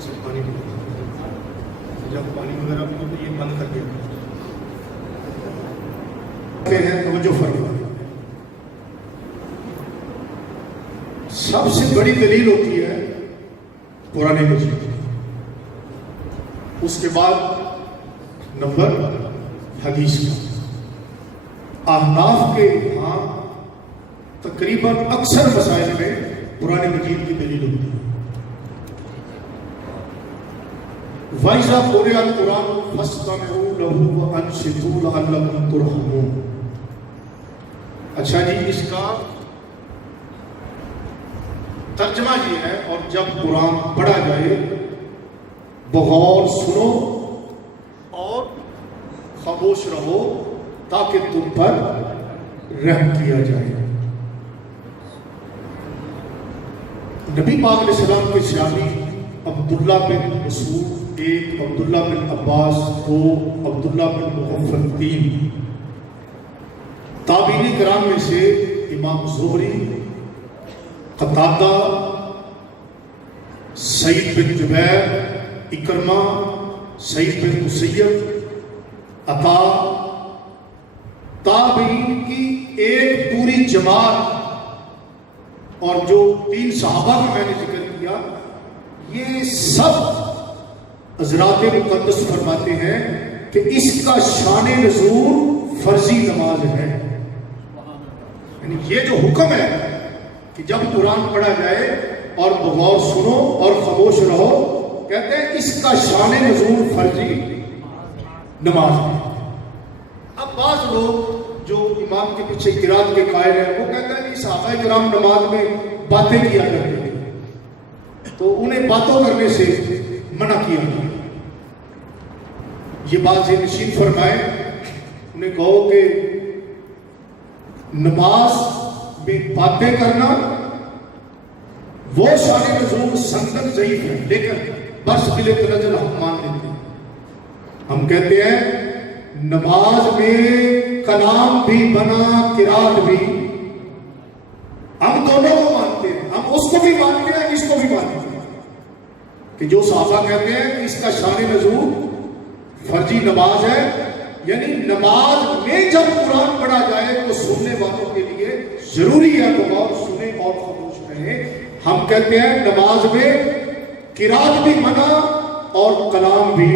اوپر سے پانی بھی جب پانی وغیرہ بھی تو یہ بند کر دیا ہیں. توجہ فرمائیں. سب سے بڑی دلیل ہوتی ہے قرآن مجید. اس کے بعد نمبر حدیث کا. احناف کے یہاں تقریباً اکثر مسائل میں قرآن مجید کی دلیل ہوتی ہے. وَإِذَا قُرِئَ الْقُرْآنُ فَاسْتَمِعُوا لَهُ وَأَنصِتُوا لَعَلَّكُمْ تُرْحَمُونَ. اچھا جی، اس کا ترجمہ یہ ہے، اور جب قرآن پڑھا جائے بغور سنو اور خاموش رہو تاکہ تم پر رحم کیا جائے. نبی پاک علیہ السلام کے صحابی عبداللہ بن مسعود، ایک عبداللہ بن عباس، دو عبداللہ بن مغفل، تین تابعین کرام میں سے امام زہری، قتادہ، سعید بن جبیر، اکرمہ، سعید بن مسیب، عطا، تابعین کی ایک پوری جماعت، اور جو تین صحابہ کا میں نے ذکر کیا، یہ سب حضرات مقدس فرماتے ہیں کہ اس کا شان نزول فرضی نماز ہے. یعنی یہ جو حکم ہے کہ جب قرآن پڑھا جائے اور بغور سنو اور خاموش رہو، کہتے ہیں اس کا شان نزول فرضی نماز ہے. اب بعض لوگ جو امام کے پیچھے قرات کے قائل ہیں وہ کہتے ہیں کہ صحابہ کرام نماز میں باتیں کیا کرتے ہیں تو انہیں باتوں کرنے سے منع کیا گیا. یہ بات سے نشین فرمائے، انہیں کہو کہ نماز میں باتیں کرنا وہ شان نزول سند ضعیف ہے، لیکن بس بلے نظر ہم مان لیتے ہیں. ہم کہتے ہیں نماز میں کلام بھی بنا، قرات بھی، ہم دونوں کو مانتے ہیں. ہم اس کو بھی مانتے ہیں، اس کو بھی مانتے ہیں کہ جو صحابہ کہتے ہیں کہ اس کا شان نزول فرضی نماز ہے، یعنی نماز میں جب قرآن پڑھا جائے تو سننے والوں کے لیے ضروری ہے کہ غور سنیں اور خاموش رہیں. ہم کہتے ہیں نماز میں قرات بھی منع اور کلام بھی.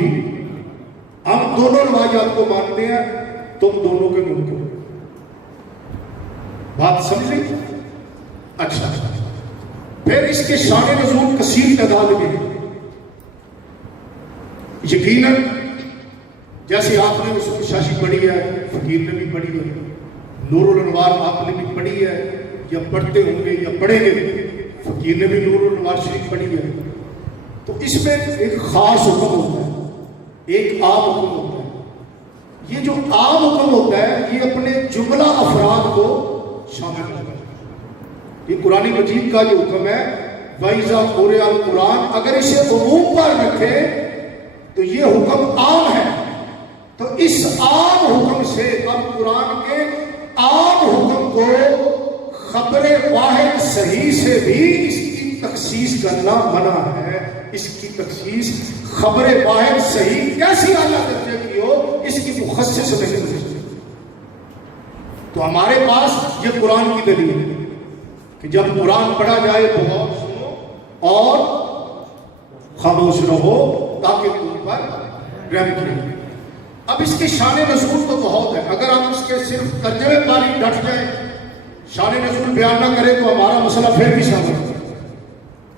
ہم دونوں روایات کو مانتے ہیں، تم دونوں کے منکر. بات سمجھیں؟ اچھا، پھر اس کے شان نزول کثیر تعداد میں ہے. یقیناً جیسے آپ نے اس کو شاشی پڑھی ہے، فقیر نے بھی پڑھی ہے، نور الانوار آپ نے بھی پڑھی ہے یا پڑھتے ہوں گے یا پڑھیں گے، فقیر نے بھی نور الانوار شریف پڑھی ہے. تو اس میں ایک خاص حکم ہوتا ہے، ایک عام حکم ہوتا ہے. یہ جو عام حکم ہوتا ہے یہ اپنے جملہ افراد کو شامل ہوتا ہے. یہ قرآن مجید کا جو حکم ہے وَإِذَا قُرِئَ الْقُرْآنُ، اگر اسے عموم پر رکھے تو یہ حکم عام ہے. تو اس عام حکم سے اب قرآن کے عام حکم کو خبر واحد صحیح سے بھی اس کی تخصیص کرنا منع ہے. اس کی تخصیص خبر واحد صحیح کیسی اعلیٰ درجے کی ہو، اس کی مخصص نہیں ہو سکتی. تو ہمارے پاس یہ قرآن کی دلیل ہے کہ جب قرآن پڑھا جائے تو غور سنو اور خاموش رہو تاکہ تم پر رحم کیا. اب اس کی شان نزول تو بہت ہے. اگر ہم اس کے صرف ترجمے پاری ڈٹ جائیں، شان نزول بیان نہ کریں تو ہمارا مسئلہ پھر بھی ثابت ہے.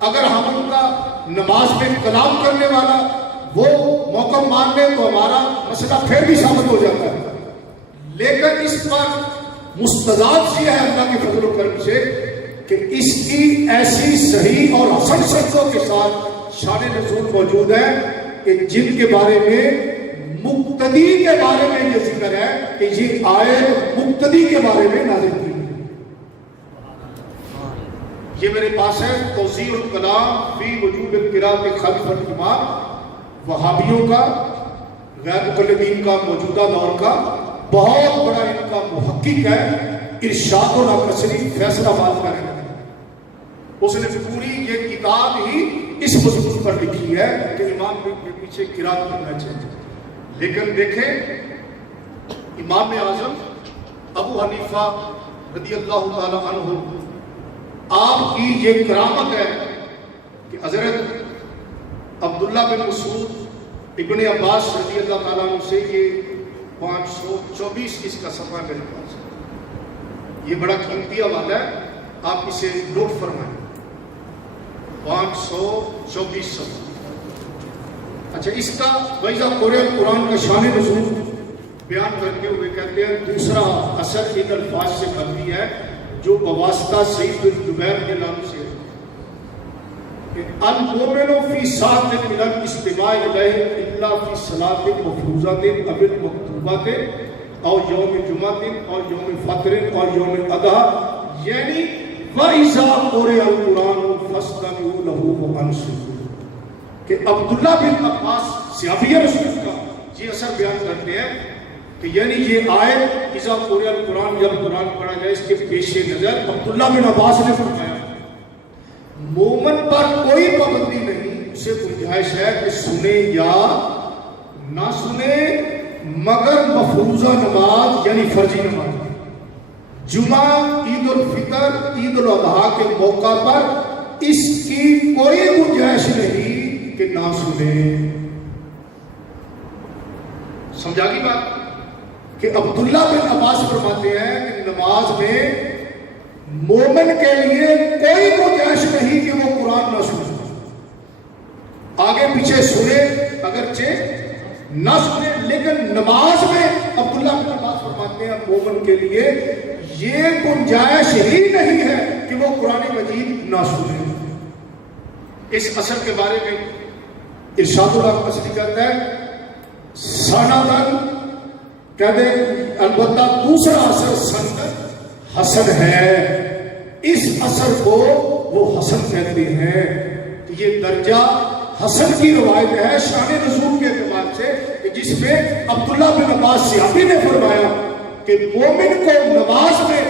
اگر ہم ان کا نماز میں کلام کرنے والا وہ موقع مان لیں تو ہمارا مسئلہ پھر بھی ثابت ہو جاتا ہے. لیکن اس پر مستضاد یہ ہے اللہ کے فضل و کرم سے کہ اس کی ایسی صحیح اور حسن شرطوں کے ساتھ شان نزول موجود ہے کہ جن کے بارے میں مقتدی کے بارے میں یہ ذکر ہے کہ یہ آیت مقتدی کے بارے میں نازل کی. یہ میرے پاس ہے توضیح الکلام فی وجوب القراءۃ خلف الامام، وہابیوں کا، غیر مقلدین کا، موجودہ دور کا بہت بڑا ان کا محقق ہے، ارشاد القصری فیصلہ آباد کا ہے. اس نے پوری یہ کتاب ہی اس مضمون پر لکھی ہے کہ امام کے پیچھے قرات کرنا چاہیے. لیکن دیکھیں امام اعظم ابو حنیفہ رضی اللہ تعالی عنہ آپ کی یہ کرامت ہے کہ حضرت عبداللہ بن مسعود ابن عباس رضی اللہ تعالیٰ عنہ سے یہ 524 اس کا صفحہ میرے پاس ہے. یہ بڑا قیمتی حوالہ ہے, آپ اسے نوٹ فرمائیں. 524 صفحہ. اچھا, اس کا وَإِذَا قُرِئَ الْقُرْآنُ کا شان نزول بیان کرتے ہوئے کہتے ہیں دوسرا اثر ان الفاظ سے بنتی ہے جو بواسطہ سعید بن جبیر کے نام سے ہے. المؤمن فی ساعۃ من الاجتماع الیہ الا فی صلاۃ مفروضۃ او مکتوبۃ او یوم جمعۃ او یوم فطر او یوم اضحیٰ, یعنی وَإِذَا قُرِئَ الْقُرْآنُ فَاسْتَمِعُوا لَهُ وَأَنصِتُوا, کہ عبداللہ بن عباس صحابی رسول کا یہ اثر بیان کرتے ہیں کہ یعنی یہ آیت اذا قرئ القرآن, جب قرآن پڑھا جائے, اس کے پیش نظر عبداللہ بن عباس نے فرمایا مومن پر کوئی پابندی نہیں, اسے گنجائش ہے کہ سنے یا نہ سنے, مگر مفروضہ نماز یعنی فرضی نماز, جمعہ, عید الفطر, عید الاضحیٰ کے موقع پر اس کی کوئی گنجائش نہیں کہ نہ سنے. سمجھا گی بات کہ عبداللہ بن عباس فرماتے ہیں کہ نماز میں مومن کے لیے کوئی گنجائش نہیں کہ وہ قرآن نہ سنے, آگے پیچھے سنے اگرچہ نہ سنے, لیکن نماز میں عبداللہ بن عباس فرماتے ہیں مومن کے لیے یہ گنجائش ہی نہیں ہے کہ وہ قرآن مجید نہ سنے. اس اثر کے بارے میں ارشاد اللہ قصری کہتا ہے سندن, کہتے ہیں البتہ دوسرا اثر سند حسن ہے, اس اثر کو وہ حسن کہتے ہیں. یہ درجہ حسن کی روایت ہے شان نزول کے اعتبار سے کہ جس میں عبداللہ بن عباس صحابی نے فرمایا کہ مومن کو نماز میں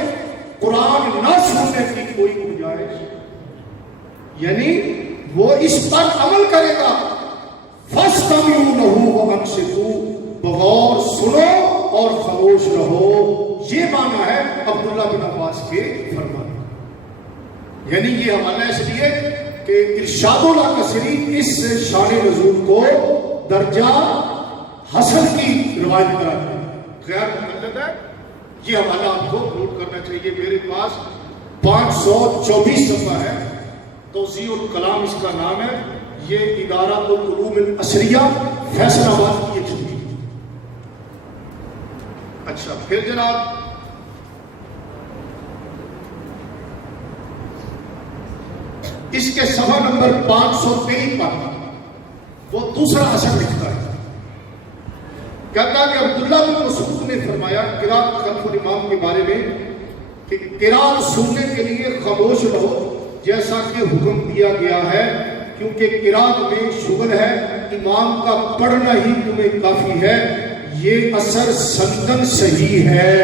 قرآن نہ سننے کی کوئی گنجائش, یعنی وہ اس پر عمل کرے گا. فَاسْتَمِعُوا لَهُ وَأَنصِتُوا, بغور سنو اور خاموش رہو, یہ معنی ہے عبداللہ بن عباس کے فرمان. یعنی یہ حوالہ اس لیے کہ ارشاد اللہ قصری اس شان نزول کو درجہ حسن کی روایت کراتا ہے, غیر مقلد ہے. یہ حوالہ آپ کو نوٹ کرنا چاہیے. میرے پاس 524 صفحہ ہے, توضیح الکلام اس کا نام ہے. یہ ادارہ العلوم العصریہ فیصل آباد کی ایک چھٹی. اچھا, پھر جناب اس کے صفحہ نمبر 523 پر وہ دوسرا اثر لکھتا ہے. کہتا ہے کہ عبداللہ بن مسعود نے فرمایا قرات خلف الامام کے بارے میں کہ قرات سننے کے لیے خاموش رہو جیسا کہ حکم دیا گیا ہے, کیونکہ قرات میں شغل ہے, امام کا پڑھنا ہی تمہیں کافی ہے. یہ اثر سندن صحیح ہے,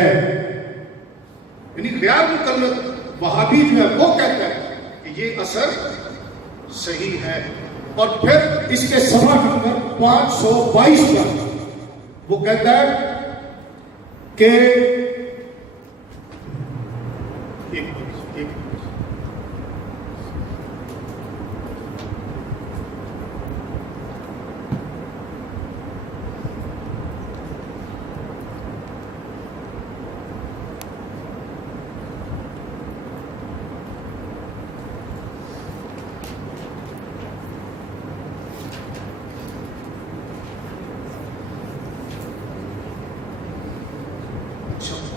یعنی غیر مقلد وہابی جو ہے وہ کہتا ہے کہ یہ اثر صحیح ہے. اور پھر اس کے صفحہ نمبر 522 پر وہ کہتا ہے کہ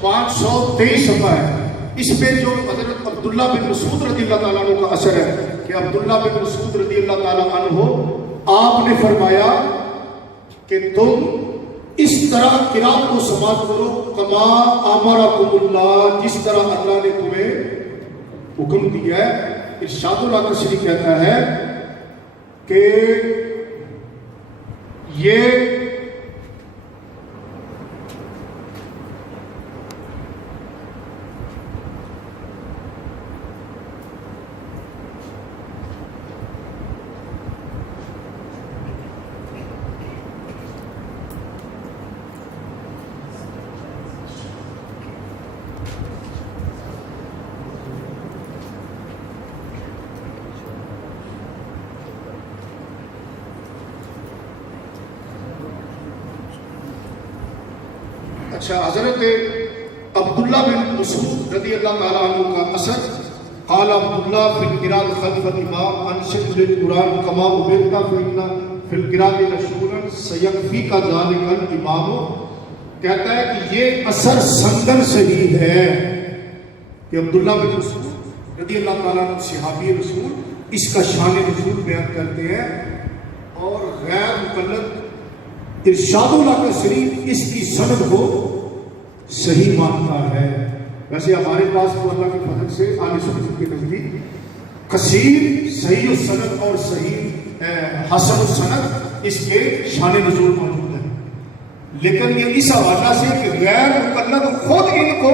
پانچ 523 صفحہ ہے. اس پہ جو حضرت عبداللہ بن مسعود رضی اللہ تعالیٰ عنہ کا اثر ہے کہ عبداللہ بن مسعود رضی اللہ تعالیٰ عنہ آپ نے فرمایا کہ تم اس طرح قرات کو سماعت کرو کما امرکم اللہ, جس طرح اللہ نے تمہیں حکم دیا ہے. ارشاد اللہ قصری کہتا ہے کہ یہ اچھا، حضرت عبداللہ بن مسعود رضی اللہ تعالیٰ عنہ کا اثر، قال عبداللہ فی القراءۃ خلف الامام انصت للقرآن کما امرت فی القراءۃ مشہورا سیکفیک ذلک الامام، کہتا ہے کہ یہ اثر سندن صحیح ہے کہ عبداللہ بن مسعود رضی اللہ تعالیٰ عنہ صحابی رسول اس کا شان نزول بیان کرتے ہیں، اور غیر مقلد ارشاد اللہ کا شریف اس کی سند کو صحیح مانتا ہے۔ ویسے ہمارے پاس تو اللہ کے فضل سے اہل سنت کے نزدیک کثیر صحیح السند اور صحیح حسن السند اس کے شان نزول موجود ہے، لیکن یہ اس حوالہ سے کہ غیر مقلد خود ان کو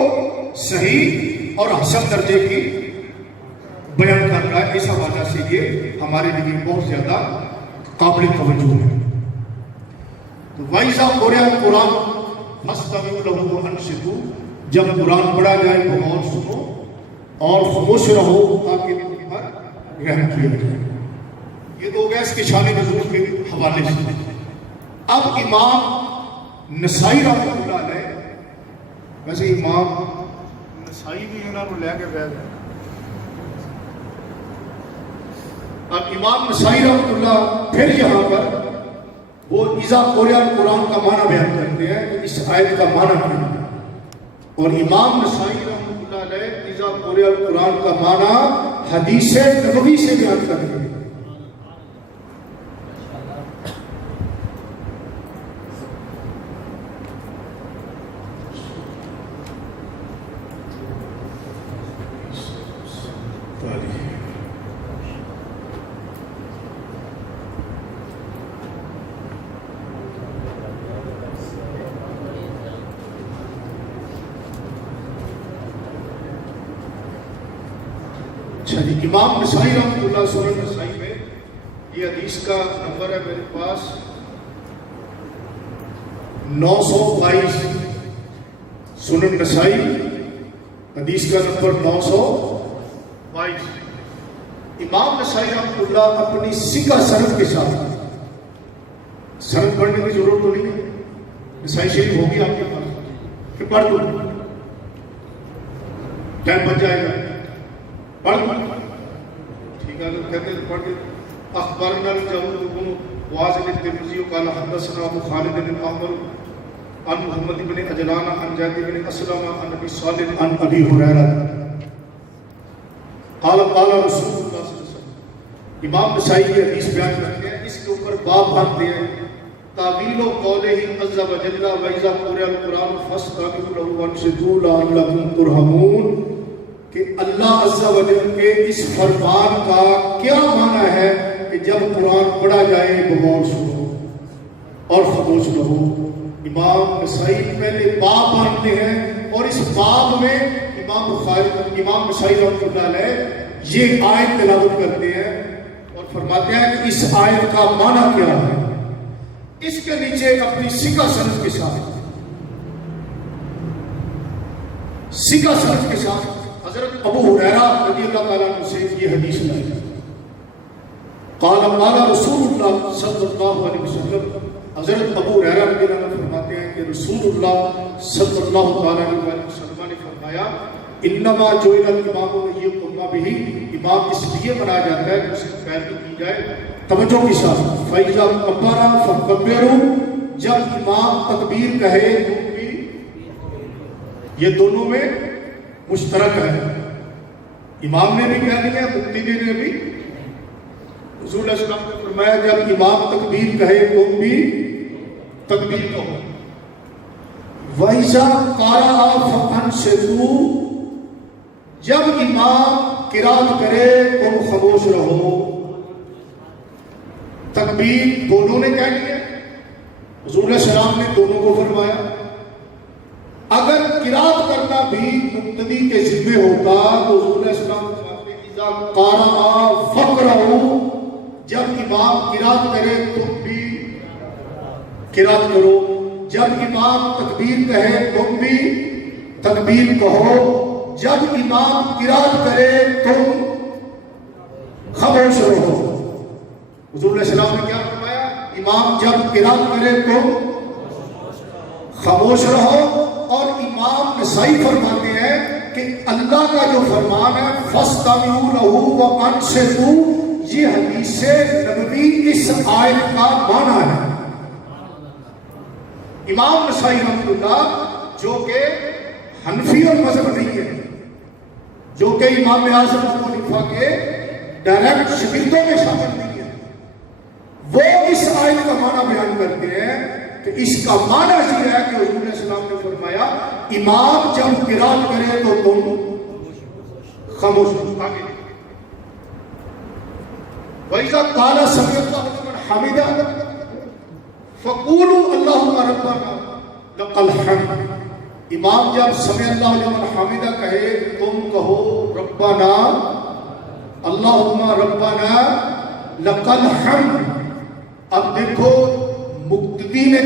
صحیح اور حسن درجے کی بیان کر رہا ہے، اس حوالہ سے یہ ہمارے لیے بہت زیادہ قابل توجہ ہے۔ تو وَإِذَا قُرِئَ الْقُرْآنُ فَاسْتَمِعُوا لَهُ وَأَنصِتُوا، جب قرآن پڑھا جائے تو غور سنو اور خاموش رہو تاکہ تم پر رحم کیا جائے۔ یہ تو ہو گیا اس کے شان نزول کے حوالے سے۔ اب امام نسائی رحمۃ اللہ علیہ، ویسے امام نسائی بھی انہوں نے لے کے بیٹھ گئے، اب امام نسائی رحمۃ اللہ پھر یہاں پر وہ اذا قرئ القرآن کا معنی بیان کرتے ہیں کہ اس آیت کا معنی کیا ہے، اور امام نسائی رحمۃ اللہ علیہ اذا قرئ القرآن کا معنی حدیث نبوی سے بیان کرتے ہیں۔ اچھا جی، امام نسائی رحمۃ اللہ سنن نسائی میں یہ حدیث کا نمبر ہے میرے پاس 922، سنن نسائی حدیث کا نمبر 922۔ امام نسائی رحمۃ اللہ اپنی سکہ سند کے ساتھ، سند پڑھنے کی ضرورت تو نہیں ہے، نسائی شریف ہوگی آپ کے پاس کہ پڑھ دو، ٹائم بچ جائے گا، پڑھ ٹھیک ہے، اگر کہتے ہیں تو پڑھ کے اخبارنا الجعود بن واصل الترمذی قال حدثنا ابو خالد بن عمرو عن محمد بن عجلان عن زید بن اسلم عن ابي صالح عن ابي هريرہ قال قال رسول اللہ صلی اللہ علیہ وسلم۔ امام نسائی یہ حدیث بیان کرتے ہیں، اس کے اوپر باب باندھتے ہیں تعویل و قولہ عز وجل واذا قرئ القرآن فاستمعوا له وانصتوا لعلکم ترحمون، کہ اللہ عز و جل کے اس فرمان کا کیا معنی ہے کہ جب قرآن پڑھا جائے بغور سنو اور خاموش رہو۔ امام نسائی پہلے باب باندھتے ہیں اور اس باب میں امام نسائی رحمۃ اللہ علیہ یہ آیت تلاوت کرتے ہیں اور فرماتے ہیں کہ اس آیت کا معنی کیا ہے۔ اس کے نیچے اپنی سکہ سند کے ساتھ حضرت ابو ہریرہ رضی اللہ تعالیٰ عنہ سے یہ حدیث لائی، قال قال رسول اللہ صلی اللہ علیہ وسلم، حضرت ابو ہریرہ رضی اللہ عنہ فرماتے ہیں کہ رسول اللہ صلی اللہ تعالیٰ علیہ وسلم نے فرمایا انما جعل الامام لیؤتم بہ، امام اس لیے بنایا جاتا ہے کہ اس کی پیروی کی جائے توجہ کے ساتھ۔ فاذا کبر فکبروا، جب امام تکبیر کہے تم بھی، یہ دونوں میں مشترک ہے، امام نے بھی کہہ دیا مقتدی نے بھی۔ حضور علیہ السلام نے فرمایا جب امام تکبیر کہے تم بھی تکبیر کہو۔ وَإِذَا قَرَأَ فَأَنصِتُوا، جب امام قرات کرے تم خاموش رہو۔ تکبیر دونوں نے کہہ دیا، حضور علیہ السلام نے دونوں کو فرمایا۔ اگر قرات کرنا بھی مقتدی کے ذمہ ہوتا تو حضور علیہ السلام فرماتے اذا قرأ فقرؤوا، جب امام قرات کرے تم بھی قرات کرو، جب امام تکبیر کہے تم بھی تکبیر کہو، جب امام قرات کرے تم خاموش رہو۔ حضور علیہ السلام نے کیا فرمایا؟ امام جب قرات کرے تم خاموش رہو امام نسائی فرماتے ہیں کہ اللہ کا جو فرمان ہے فَاسْتَمِعُوا لَهُ وَأَنصِتُوا، یہ حدیث نبوی اس آیت کا معنی ہے۔ امام نسائی رحمۃ اللہ جو کہ حنفی اور مذہب نہیں ہے، جو کہ امام اعظم ابو حنیفہ کے ڈائریکٹ شاگردوں میں شامل نہیں ہے، وہ اس آیت کا معنی بیان کرتے ہیں کہ اس کا معنی یہ ہے کہ حضور علیہ السلام نے فرمایا امام جب قرات کرے تو تم خاموش رہو۔ آگے وَإِذَا قَالَ سَمِعَ اللَّهُ لِمَنْ حَمِدَهُ فَقُولُوا اللَّهُمَّ رَبَّنَا لَكَ الْحَمْدُ، امام جب سمع اللہ لمن حمدہ کہے تم کہو ربنا اللہم ربنا لک الحمد۔ اب دیکھو مقتدی نے،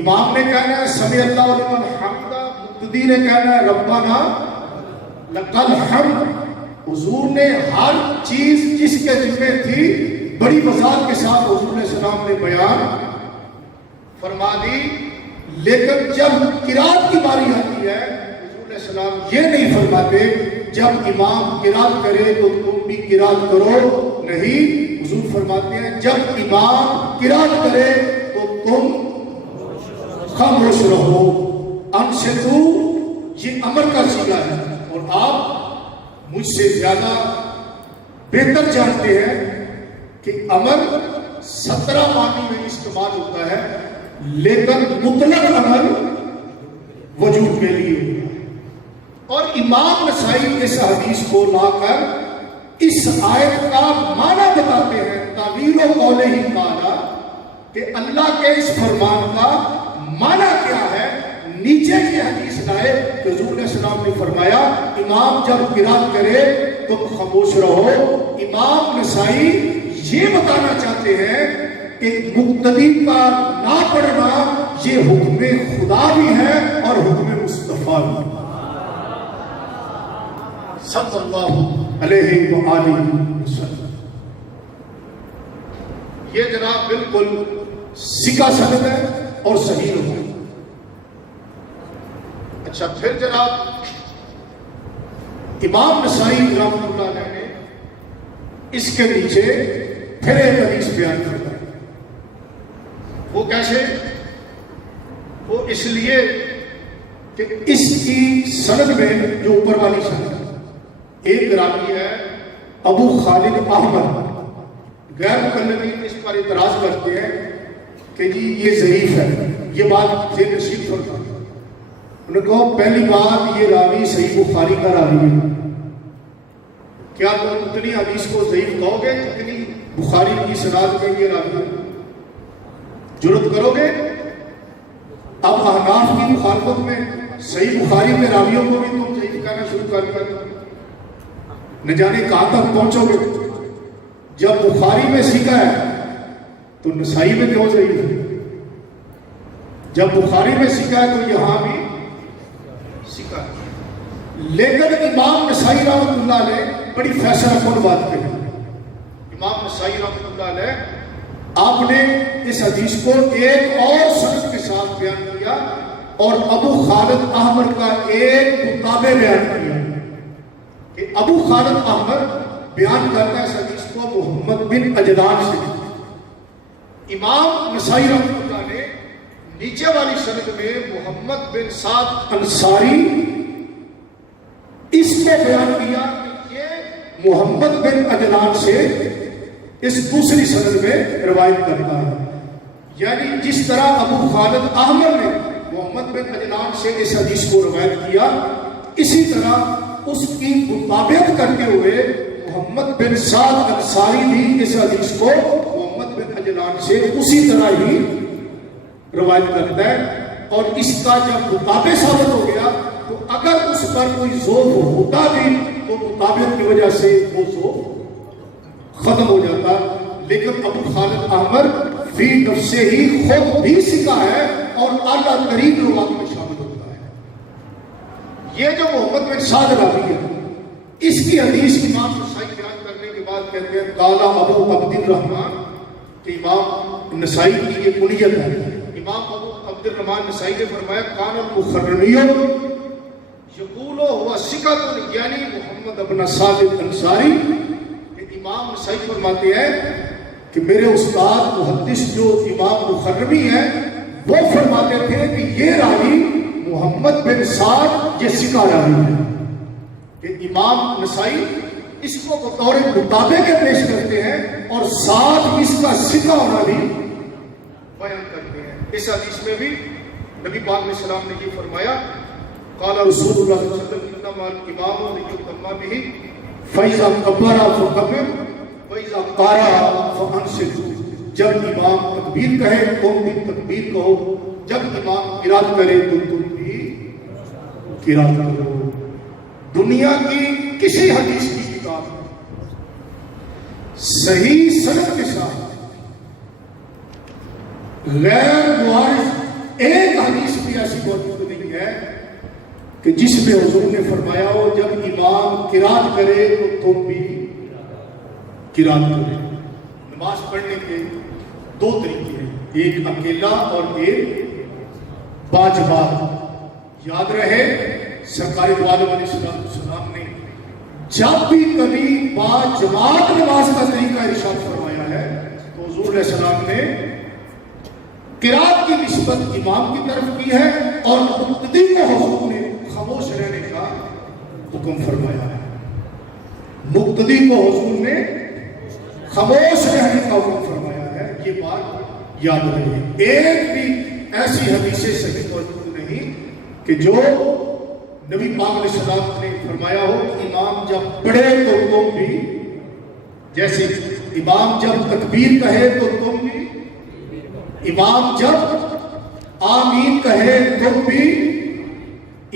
امام نے کہنا ہے سمع اللہ لمن حمدہ، مقتدی نے کہنا ہے ربنا لک الحمد۔ حضور نے ہر چیز جس کے ذمہ تھی بڑی وضاحت کے ساتھ حضور علیہ السلام نے بیان فرما دی، لیکن جب قرات کی باری آتی ہے حضور علیہ السلام یہ نہیں فرماتے جب امام قرات کرے تو تم بھی قرات کرو، نہیں، حضور فرماتے ہیں جب امام قرات کرے تو تم خاموش رہو۔ انصتو یہ امر کا صیغہ ہے، اور آپ مجھ سے زیادہ بہتر جانتے ہیں کہ امر 17 معنی میں استعمال ہوتا ہے، لیکن مطلق امر وجود کے لیے ہوتا ہے۔ اور امام نسائی اس حدیث کو لا کر اس آیت کا معنی بتاتے ہیں، تعویل و قول ہی تعالی، کہ اللہ کے اس فرمان کا معنی کیا ہے۔ نیچے کی حدیث لائے کہ حضور علیہ السلام نے فرمایا امام جب قرات کرے تو خاموش رہو۔ امام نسائی یہ بتانا چاہتے ہیں کہ مقتدی کا نہ پڑھنا یہ حکم خدا بھی ہے اور حکم مصطفیٰ بھی، صلی اللہ علیہ وآلہ وسلم۔ یہ جناب بالکل سکہ سند ہے اور صحیح ہے۔ اچھا، پھر جناب امام نسائی رحمۃ اللہ علیہ نے اس کے نیچے پھر ایک حدیث بیان کرتا ہے۔ وہ کیسے؟ وہ اس لیے کہ اس کی سند میں جو اوپر والی سند ایک راوی ہے ابو خالد احمد، غیر مکلمین اس پر اعتراض کرتے ہیں کہ جی یہ ضعیف ہے، یہ بات ذہن نشین فرمائیں۔ انہوں نے کہا پہلی بات یہ راوی صحیح بخاری کا راوی ہے، کیا تم اتنی حدیث کو ضعیف کہو گے جتنی بخاری کی سند میں یہ راوی ہے؟ جرأت کرو گے؟ اب احناف کی مخالفت میں صحیح بخاری میں راویوں کو بھی تم ضعیف کہنا شروع کر دیا، نہ جانے کہاں تک پہنچو گے۔ جب بخاری میں سیکھا ہے تو نسائی میں کیوں ضعیف ہے؟ جب بخاری میں سیکھا ہے تو یہاں بھی سیکھا ہے۔ لیکن امام نسائی رحمۃ اللہ علیہ بڑی فیصلہ کن بات کہی۔ امام نسائی رحمۃ اللہ علیہ آپ نے اس حدیث کو ایک اور سند کے ساتھ بیان کیا اور ابو خالد احمد کا ایک مطابع بیان کیا کہ ابو خالد احمد بیان کرتا ہے اس حدیث کو محمد بن عجلان سے۔ امام نسائی رحمۃ اللہ نے نیچے والی سند میں محمد بن سعد انصاری اس کو بیان کیا کہ یہ محمد بن عجلان سے اس دوسری سند میں روایت کرتا ہے، یعنی جس طرح ابو خالد احمد نے محمد بن عجلان سے اس حدیث کو روایت کیا، اسی طرح اس کی مطابقت کرتے ہوئے محمد بن سعد انصاری بھی اس حدیث کو محمد بن عجلان سے اسی طرح ہی روایت کرتا ہے۔ اور اس کا جب مطابق ثابت ہو گیا تو اگر اس پر کوئی ذوف ہوتا بھی تو مطابق کی وجہ سے وہ ذوف ختم ہو جاتا، لیکن ابو خالد احمد فی نفسہ ہی خود بھی سکھا ہے اور اعلیٰ ترین روات میں شامل ہوتا ہے۔ یہ جو محمد بن سعد راوی ہے، اس کی حدیث امام نسائی بیان کرنے کے بعد کہتے ہیں قال ابو عبد الرحمن، کہ امام نسائی کی یہ کنیت ہے۔ امام ابو عبد الرحمن نسائی نے فرمایا کان المخرمی یقول ہوا ثقۃ یعنی محمد ابن ثابت انصاری. امام نسائی فرماتے ہیں کہ میرے استاد محدث جو امام مخرمی ہے وہ فرماتے تھے کہ یہ راوی محمد بن سعد یہ ثقہ راوی ہے. کہ امام نسائی اس کو بطور مطابق کے پیش کرتے ہیں اور ساتھ اس کا ثقہ ہونا بھی بیان کرتے ہیں. اس حدیث میں بھی نبی پاک علیہ السلام نے یہ فرمایا قال رسول اللہ صلی اللہ علیہ وسلم انما الامام لیتم به فاذا کبر فکبر واذا قرأ فانصت. جب امام تکبیر کہے تم بھی تکبیر کہو, جب امام قرات کرے تو تم بھی قرات کرو. دنیا کی کسی حدیث کی کتاب صحیح سند کے ساتھ غیر معارض ایک حدیث بھی ایسی موجود نہیں ہے کہ جس میں حضور نے فرمایا ہو جب امام قرات کرے تو تم بھی قرات کرے. نماز پڑھنے کے دو طریقے ہیں, ایک اکیلا اور ایک باجماعت. یاد رہے سرکار دو عالم علیہ السلام نے جب بھی کبھی باجماعت نماز کا طریقہ ارشاد فرمایا ہے تو حضور علیہ السلام نے قرات کی نسبت امام کی طرف کی ہے اور مقتدی کو حضور نے خاموش رہنے کا حکم فرمایا ہے. مقتدی کو حضور نے خاموش رہنے کا حکم فرمایا ہے. یہ بات یاد رہے. ایک بھی ایسی حدیث صحیح موجود نہیں کہ جو نبی پاک علیہ السلام نے فرمایا ہو کہ امام جب پڑھے تو تم بھی, جیسے امام جب تکبیر کہے تو تم بھی, امام جب آمین کہے تم بھی,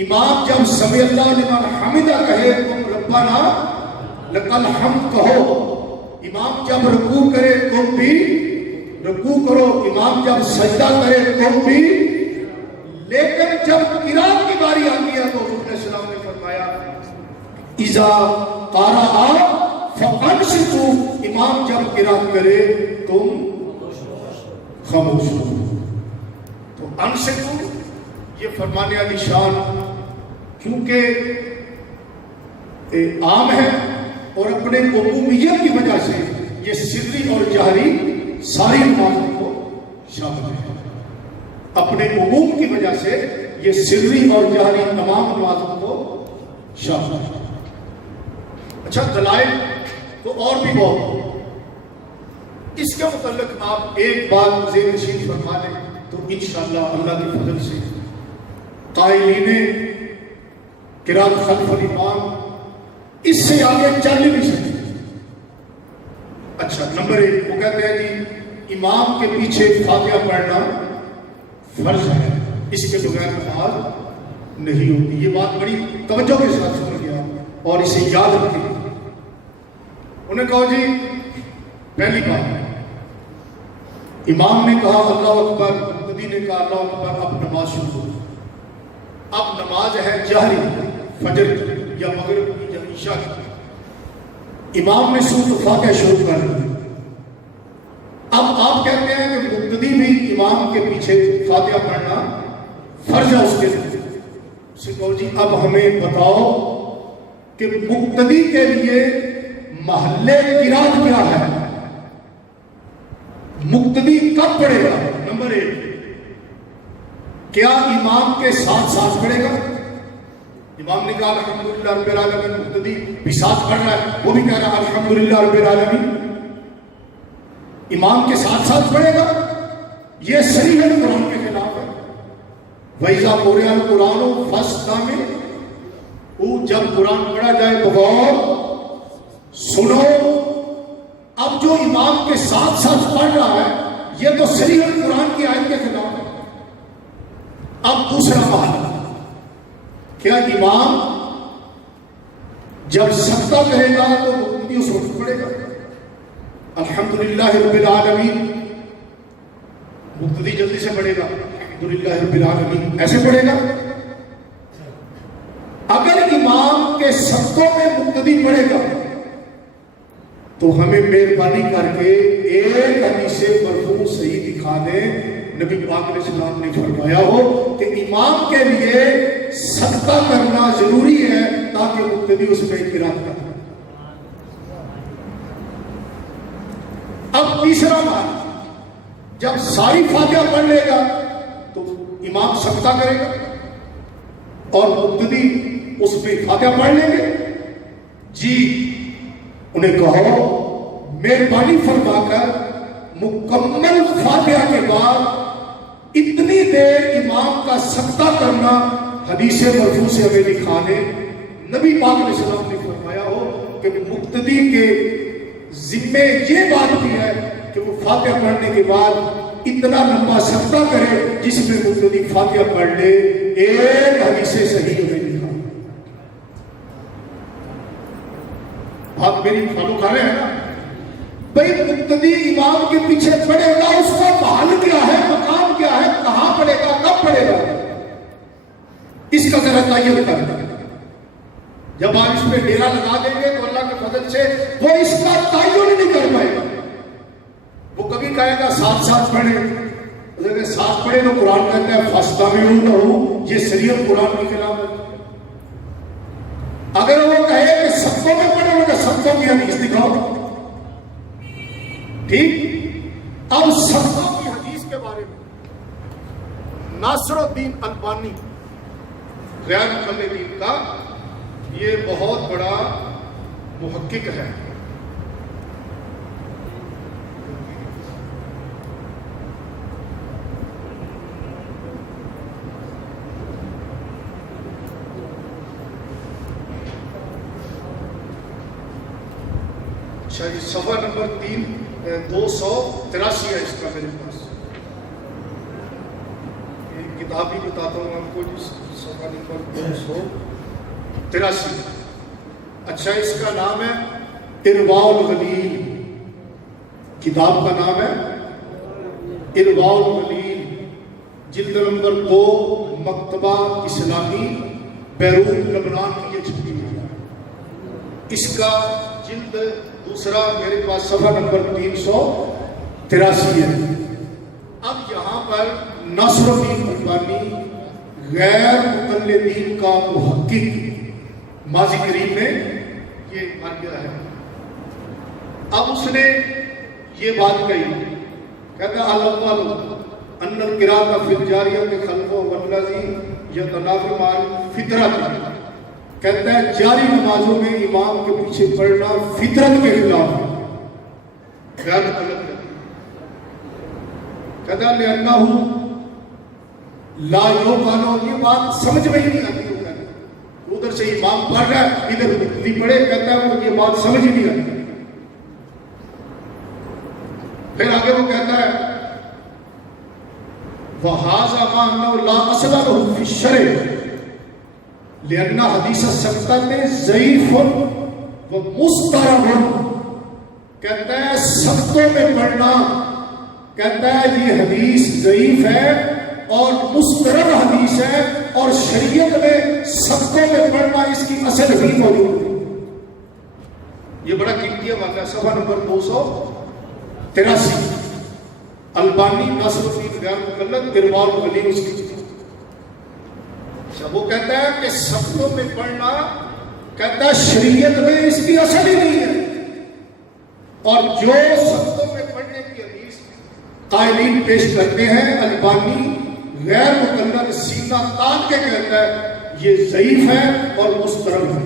امام جب سمی اللہ لمن حمدہ کہے تم ربنا لک الحمد کہو, امام جب رکوع کرے تم بھی رکوع کرو, امام جب سجدہ کرے تم بھی. لیکن جب قرات کی باری آتی ہے تو حضور علیہ السلام نے فرمایا اذا قرأ فانصتوا, امام جب قرات کرے تم خاموش ہو. تو انصتوا یہ فرمانے والی شان کیونکہ عام ہے اور اپنے عمومیت کی وجہ سے یہ سری اور جہری ساری نمازوں کو شامل ہے. اپنے عموم کی وجہ سے یہ سری اور جہری تمام نمازوں کو شامل ہے. اچھا دلائل تو اور بھی بہت. اس کے متعلق آپ ایک بات ذہن نشین فرما لیں تو انشاءاللہ اللہ کے فضل سے قائلین قرات خلف الامام اس سے آگے چل نہیں سکتے. اچھا نمبر ایک وہ کہتے ہیں جی امام کے پیچھے فاتحہ پڑھنا فرض ہے, اس کے بغیر نماز نہیں ہوتی. یہ بات بڑی توجہ کے ساتھ سن گیا اور اسے یاد رکھیں. انہیں کہا جی پہلی بات امام نے کہا اللہ اکبر, مقتدی نے کہا اللہ اکبر, اب نماز شروع ہو. اب نماز ہے جہری فجر یا مغرب کی یا عشاء کی. امام نے سورۃ فاتحہ شروع کر دی. اب آپ کہتے ہیں کہ مقتدی بھی امام کے پیچھے فاتحہ پڑھنا فرض ہے اس کے لیے. اسے کہو جی اب ہمیں بتاؤ کہ مقتدی کے لیے محلے قرات کیا ہے, مقتدی کب پڑھے گا. نمبر ایک کیا امام کے ساتھ ساتھ پڑھے گا. امام نے کہا الحمدللہ رب العالمین, مقتدی بھی ساتھ پڑھ رہا ہے, وہ بھی کہہ رہا ہے الحمدللہ رب العالمین. امام کے ساتھ ساتھ پڑھے گا, یہ صحیح ہے قرآن کے خلاف ہے. وَإِذَا قُرِئَ الْقُرْآنُ فَاسْتَمِعُوا, جب قرآن پڑھا جائے تو غور سنو. اب جو امام کے ساتھ ساتھ پڑھ رہا ہے یہ تو صحیح قرآن کی آیت کے خلاف ہے. اب دوسرا بات, کیا امام جب سجدہ کرے گا تو مقتدی اس وقت پڑھے گا الحمدللہ رب العالمین, مقتدی جلدی سے پڑھے گا الحمدللہ رب العالمین ایسے پڑھے گا. اگر امام کے سجدوں میں مقتدی پڑھے گا تو ہمیں مہربانی کر کے ایک حدیث مرفوع صحیح دکھا دیں نبی پاک علیہ السلام نے فرمایا ہو کہ امام کے لیے صدقہ کرنا ضروری ہے تاکہ مقتدی اس میں قرات کر۔ اب تیسرا بات، جب ساری فاتحہ پڑھ لے گا تو امام صدقہ کرے گا اور مقتدی اس میں فاتحہ پڑھ لیں گے؟ جی، انہیں کہو مہربانی فرما کر مکمل فاتحہ کے بعد اتنی دیر امام کا صدقہ کرنا حدیث مرفوع سے ہمیں دکھا دے۔ نبی پاک علیہ السلام نے فرمایا ہو کہ مقتدی کے ذمے یہ بات بھی ہے کہ وہ فاتحہ پڑھنے کے بعد اتنا لمبا صدقہ کرے جس میں مقتدی فاتحہ پڑھ لے۔ ایک حدیث صحیح ہمیں دکھا۔ آپ میری فالو کھا رہے ہیں نا؟ بھئی مقتدی امام کے پیچھے پڑے گا، اس کا محل کیا ہے، مقام کیا ہے، کہاں پڑے گا، کب پڑے گا، اس کا ذرا تعین کر دیں۔ جب آپ اس پہ ڈیرا لگا دیں گے تو اللہ کے فضل سے وہ اس کا تعین نہیں کر پائے گا۔ وہ کبھی کہے گا ساتھ ساتھ پڑھے، اگر ساتھ پڑھے تو قرآن کہتا ہے فاستمعوا، یہ شریعت قرآن کے خلاف ہے۔ اگر وہ کہے کہ سبوں میں پڑھے ہوگا، سبوں کی حدیث دکھاؤ۔ ٹھیک، اب سبوں کی حدیث کے بارے میں ناصر الدین البانی غیر مقلدین کا یہ بہت بڑا محقق ہے۔ اچھا، یہ صفحہ نمبر 283 ہے اس کا میرے پاس۔ یہ کتاب بھی بتاتا ہوں آپ کو، جس صفحہ نمبر 283۔ اچھا، اس کا نام ہے ارواء الغلیل، کتاب کا نام ہے ارواء الغلیل، جلد نمبر 2، مکتبہ اسلامی، بیروت لبنان کی یہ چھپی ہے۔ اس کا جلد دوسرا میرے پاس صفحہ نمبر 383 ہے۔ اب یہاں پر ناصر الدین البانی غیر مقلدین کا محقق ماضی قریب میں یہ بن گیا ہے۔ اب اس نے یہ بات کہی، کہتا ہے الاول ان القراءۃ فی الجاریۃ خلف والذی یتنافی مع الفطرۃ، کہتا ہے جاری نمازوں میں امام کے پیچھے پڑھنا فطرت کے خلاف ہے، غیر مقلد ہے۔ کہتا ہے لأنہ لا یقال، یہ بات سمجھ میں ہی نہیں آتی۔ ادھر سے امام پڑھ رہا ہے، ادھر مقتدی پڑھے، کہتا ہے وہ یہ بات سمجھ ہی نہیں آتی۔ پھر آگے وہ کہتا ہے وَهَذَا مَا أَنَّهُ لَا أَصْلَ لَهُ فِي الشَّرْعِ لأن حدیث السبتہ ضعیف و مضطرب، کہتا ہے سبتوں میں پڑھنا، کہتا ہے یہ حدیث ضعیف ہے اور مضطرب حدیث ہے، اور شریعت میں سبتوں میں پڑھنا اس کی اصل ہی موجود ہے۔ یہ بڑا قیمتی حوالہ ہے، صفحہ نمبر 283، البانی ناصر الدین غیر مقلد ارواء الغلیل اس کی۔ وہ کہتا ہے کہ سبتوں میں پڑھنا، کہتا ہے شریعت میں اس کی اصل ہی نہیں ہے، اور جو سبتوں میں پڑھنے کی حدیث قائلین پیش کرتے ہیں، البانی غیر مقلد سینہ تان کے کہتا ہے یہ ضعیف ہے اور مضطرب ہے۔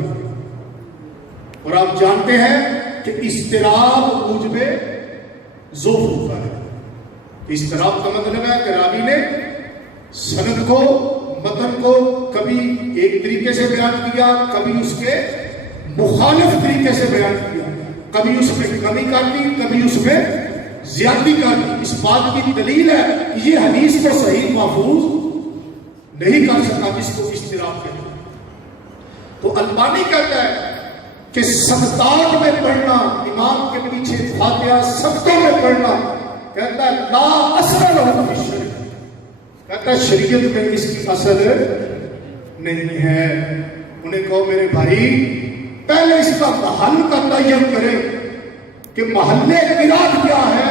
اور آپ جانتے ہیں کہ اضطراب موجب ضعف ہوتا ہے۔ اضطراب کا مطلب ہے کہ راوی نے سند کو، متن کو کبھی ایک طریقے سے بیان کیا، کبھی اس کے مخالف طریقے سے بیان کیا، کبھی اس میں کمی کر دی، کبھی اس میں زیادتی کر دی۔ اس بات کی دلیل ہے کہ یہ حدیث کو صحیح محفوظ نہیں کر سکا، جس کو اضطراب کہتے ہیں۔ تو البانی کہتا ہے کہ سبتات میں پڑھنا، امام کے پیچھے فاتحہ سبتوں میں پڑھنا، کہتا ہے لا اصل لہ فی الشرع، کہتا ہے شریعت میں اس کی اصل نہیں ہے۔ انہیں کہو میرے بھائی پہلے اس کا محل کا تعین کرے کہ محل قرات کیا ہے،